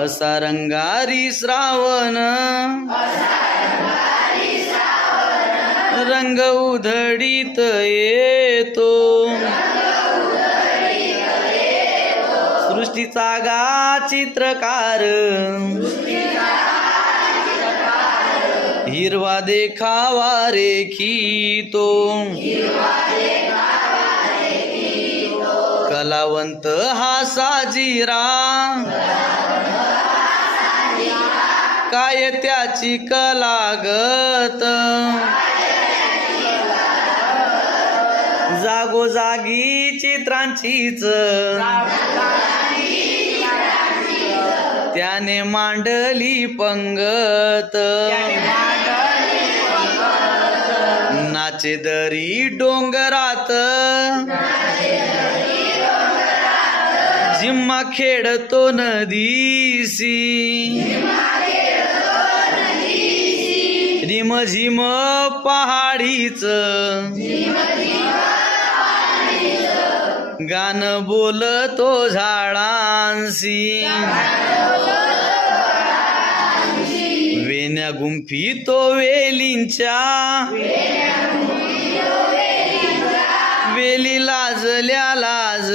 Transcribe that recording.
असा रंगारी श्रावण रंग उधळीत येतो सृष्टीचा गा चित्रकार हिरवा देखावा रेखितो कलावंत हा साजिरा काय त्याची कलागत जागोजागी चित्रांचीच त्याने मांडली पंगत नाचे दरी डोंगरात जिम्मा खेळतो नदीसी रिमझिम पहाडीच गाणं बोलतो झाडांशी वेण्या गुंफितो वेलींच्या वेली लाजल्या लाज